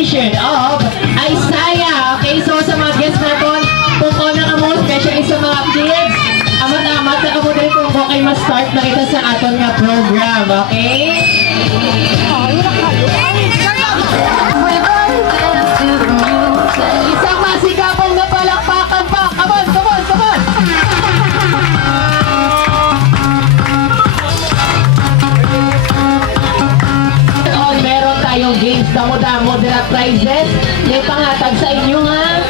edition of Isaiah. Okay, so sa mga guests natin, kung na ka mo, especially sa mga kids, amat-amat na ka mo din kung okay ma-start na kita sa aton nga program, okay? Isang masikapong na palakpakan pa! Come on, come on, come on! Meron tayong games, damo-damo, dira prizes. May pangatag sa inyo, ha?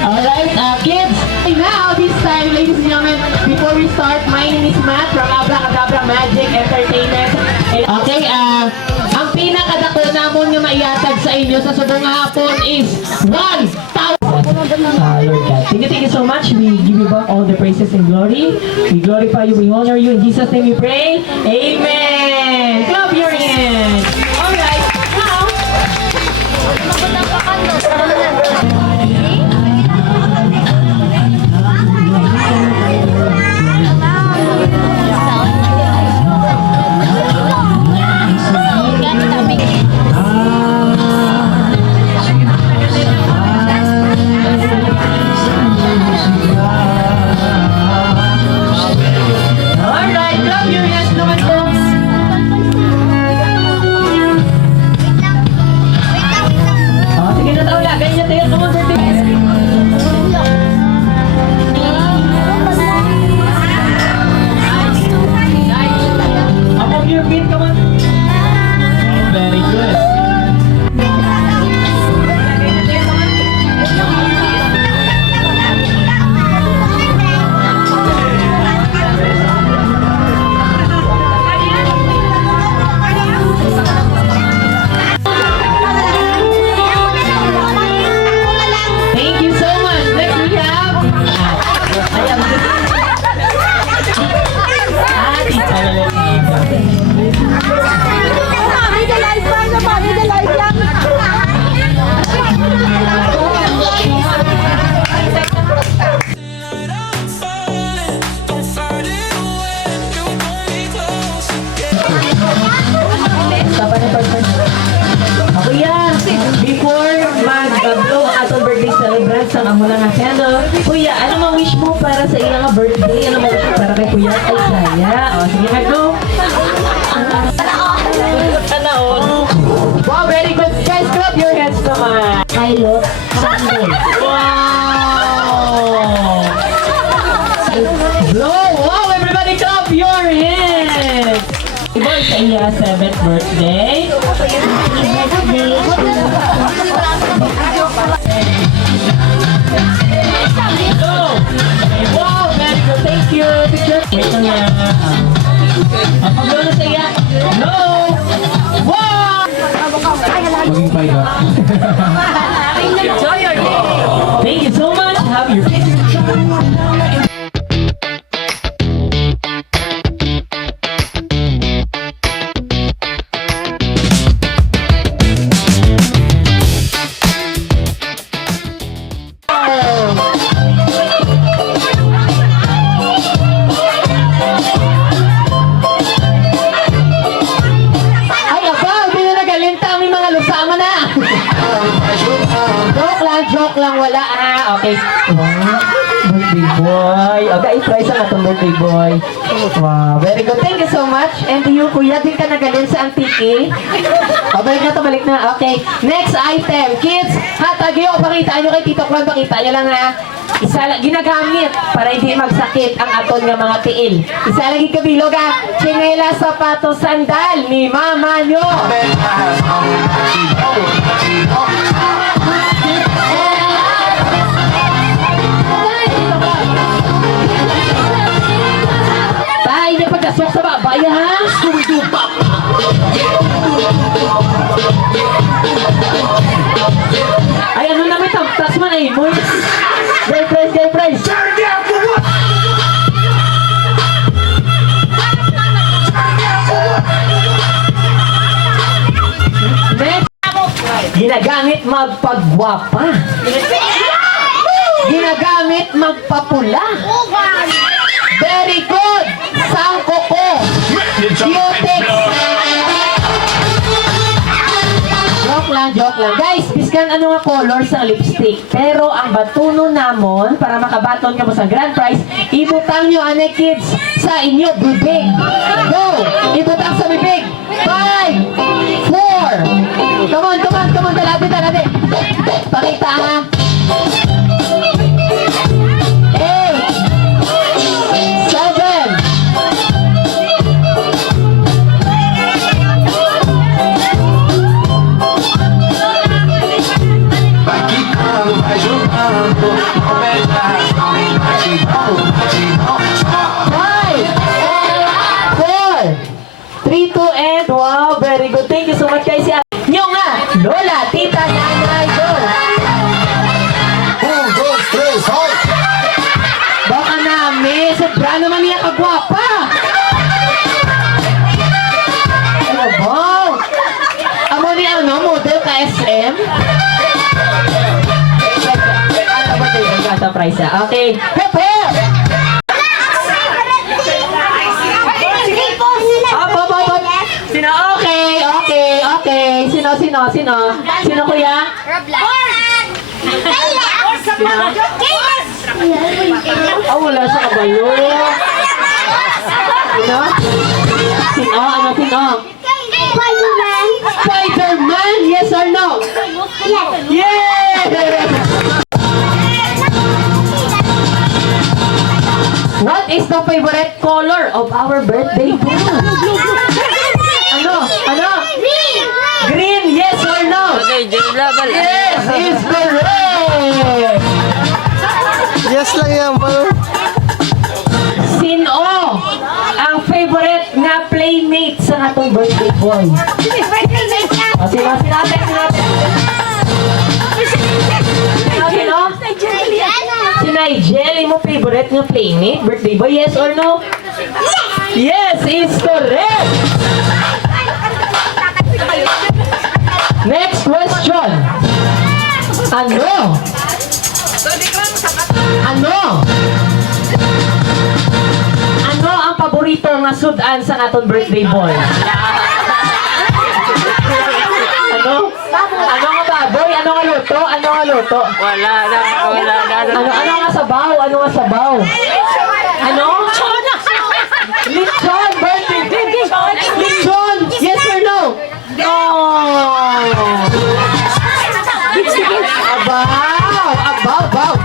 Alright, kids. Now, this time, ladies and gentlemen, before we start, my name is Matt from Abracadabra Magic Entertainment. Okay, ang pinakadako namon nga maiatag sa inyo sa subong hapon is 1,000. Lord God, thank you so much. We give you back all the praises and glory. We glorify you, we honor you. In Jesus' name we pray. Amen. Clap your hands. Alright, now. Ang mula nga candle. Kuya, ano mga wish mo para sa iyong birthday? Ano mga wish mo para kay Kuya Isaiah? O, sige nga, go! Wow, very good. Guys, clap your hands naman. Pilot Sunday. Wow! Blow! Wow, everybody clap your hands! Iba sa iya 7th birthday. Wow, very good. Thank you. Picture. Wait lang yan. Ang paglaw na saya. No! Wow! Maging pilot. Enjoy your day. Thank you so much. Have your picture. Joke lang, wala okay. Wow, birthday boy. Okay, i-try sa atong birthday boy. Wow, very good. Thank you so much. And to you, kuya, din ka nagalin sa Antique. Balik na. Okay, next item. Kids, hatagyo, pakita nyo kay Tito Kwan, pakita nyo lang ha. Isa lang, ginagamit para hindi magsakit ang aton nga mga tiil. Isa lagi kabilog ha. Chinela, sapatos, sandal ni mama nyo. Tayo niya pagkasok sa babay, ha? Scooby-Doo-Pop! Ay, ano na may tamtas man ay mo? Gay price! Turn down for what? Next! Ginagamit magpagwapa. Ginagamit magpapula. Very good! Sangkoko! Cutex! Joke joke lang. Guys, biskan ano nga color sa lipstick. Pero ang batuno namon, para makabaton ka mo sa grand prize, ibutang nyo, ane kids, sa inyo, bibig. Go! Ibutang sa bibig. 5, 4. Come on, talati. Pakita ha. 8, 7, Vai quicando, vai juntando, não beija, batidão, Five, 4, 3, 2, and wow, very good. Thank you so much guys. Nyo nga, lola, tita, nanay, girl. 1, 2, 3, vai! Baka namin, sobra naman niya kagwapa. Ano ba? Amo ni ano, model ka SM? Ano ba tayo? Gata price okay. Prepare! Up. Sino? Okay. Sino kuya? Wala sa kabalo. Sino? Spider-Man? Yes or no? Yes! What is the favorite color of our birthday balloon? Ano? Green, yes or no? Yes, is correct! Yes lang yan, bro. Sino ang favorite nga playmate sa atong birthday boy? Sino? Si Nigel, mo favorite nga playmate, birthday boy, yes or no? Yes, is correct! Next question. Ano ang paborito nga sudan sa atong birthday boy? Ano nga baboy? Ano nga luto? Wala na. Ano nga sabaw? Ano? Lechon! Birthday! Lechon! Yes or no? No!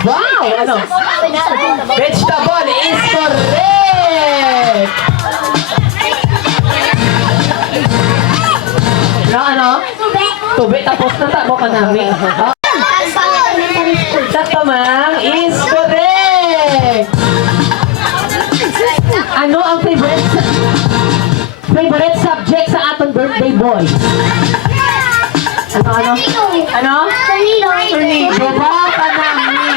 Wow! Ano? Vegetable is correct! Ano? Tubig, tapos natabo ka namin. Tatamang is correct! Ano ang favorite subject sa atong birthday boy? Ano? Tornado ba ka namin?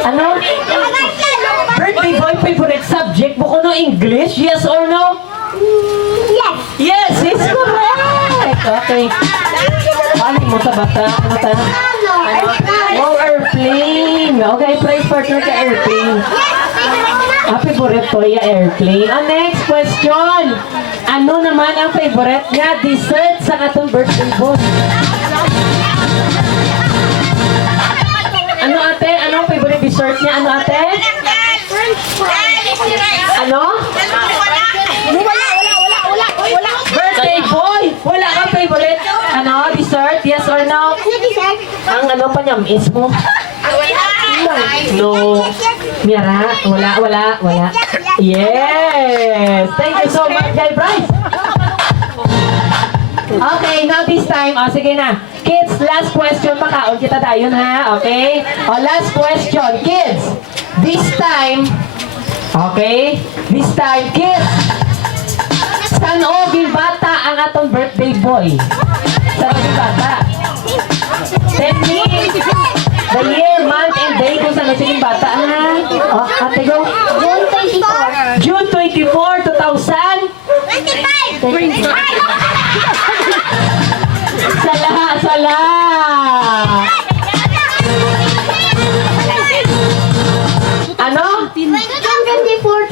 Ano? Birthday boy favorite subject buko no English? Yes or no? Yes, is correct! Okay. Paano mo sa bata? Ano ta? Oh, airplane. Okay, prize partner ka airplane. Favorite toy airplane. Next question. Ano naman ang favorite nga dessert sa atong birthday boy? Ano ate? Ano ang favorite dessert niya? Ano ate? Ano? Birthday boy! Wala kang favorite? Ano? Dessert? Yes or no? Ang ano pa niya? Mismo? No. Mira? Wala. Yes! Thank you so much, Guy Bryce! Okay, now this time, sige na. Kids, last question, makaon kita dayon ha, okay? Last question, kids. This time, kids. Saan bata ang atong birthday boy? Saan bata? Tell me the year, month, and day kung saan siging bata ha? Ate go. June 24, 2000. Sala! Ano? 2024,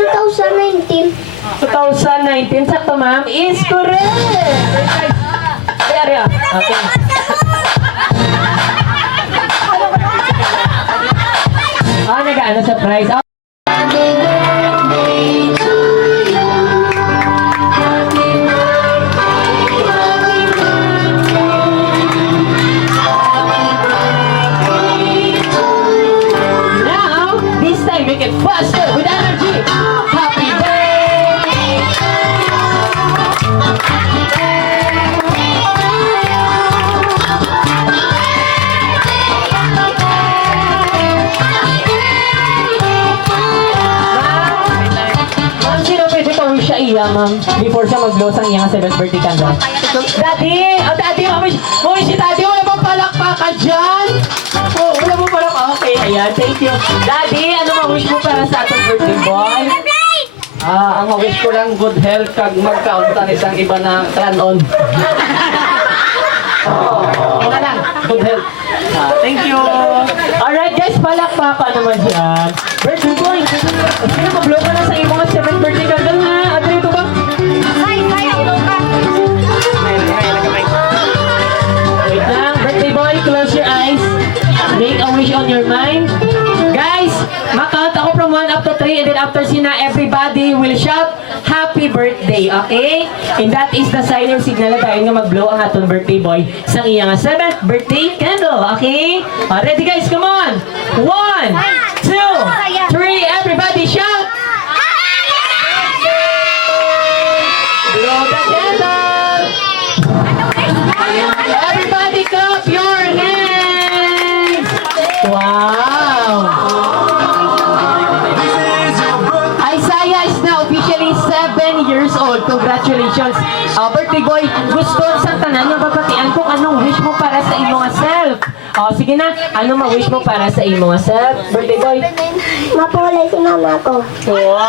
2019. 2019, sakto ma'am, is correct! Ay, ari, okay. Nag-ano sa prize? Now, this time, make it faster with energy. Happy birthday! Ma'am, sino pwede pa wish siya iya, ma'am? Before siya mag-blow sa iyang 7th birthday candle. Daddy! Oh, Daddy, mawish si Daddy! Wala bang palakpakan dyan? Oh, wala bang palakpakan? Okay, ayan. Thank you. Daddy, ano ma-wish mo para sa atong birthday boy? Ang wish ko lang good health kag magkauntan isang iba na tran-on. Wala lang. Good health. Thank you. Alright guys, palakpakan naman dyan. Birthday boy! Sino mag-blow ka na sa iyong 7th birthday candle ha? At rito ba? Wait lang, birthday boy, close your eyes. Make a wish on your mind. Guys, makount ako from 1 up to 3 and then after sina, everybody will shout, Happy birthday, okay? And that is the sign or signal na tayo nga mag-blow ang atong birthday boy sa iyang 7th birthday candle, okay? Ready guys, come on! 1, 2, 3, everybody shout! Blow the candle! Everybody clap your hands! Wow! Isaiah is now officially 7 years old. Congratulations! Birthday boy, gusto sa tanan nga babatian kung anong wish mo para sa imong self. Sige na, ano ma-wish mo para sa imong self? Birthday boy? Mapulay si mama ko. Wow!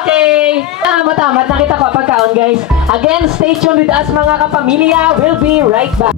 Okay! Tama-tama, nakita ko pagkaon guys. Again, stay tuned with us mga kapamilya. We'll be right back.